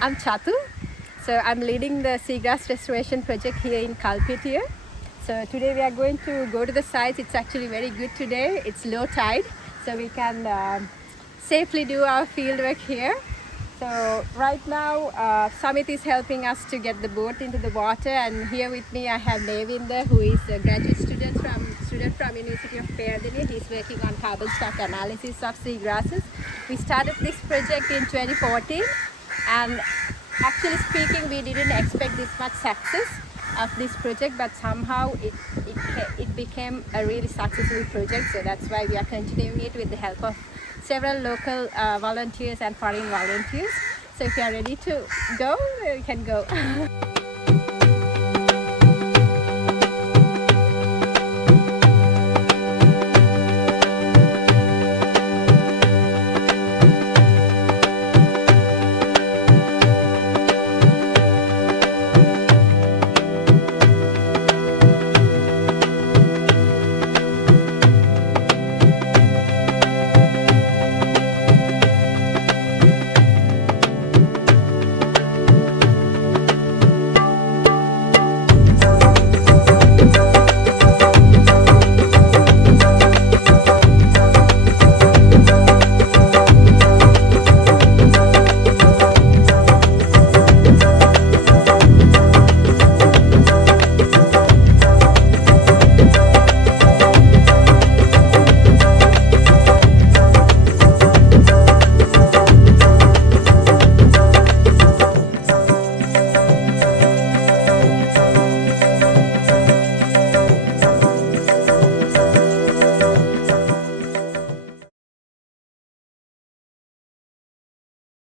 I'm Chatu. So I'm leading the Seagrass Restoration Project here in Kalpitiya. So today we are going to go to the site. It's actually very good today. It's low tide, so we can safely do our field work here. So right now Samit is helping us to get the boat into the water, and here with me I have Devinder, who is a graduate student from University of Peradeniya. He's working on carbon stock analysis of seagrasses. We started this project in 2014, and actually speaking, we didn't expect this much success of this project, but somehow it became a really successful project. So that's why we are continuing it with the help of several local volunteers and foreign volunteers. So if you are ready to go, we can go.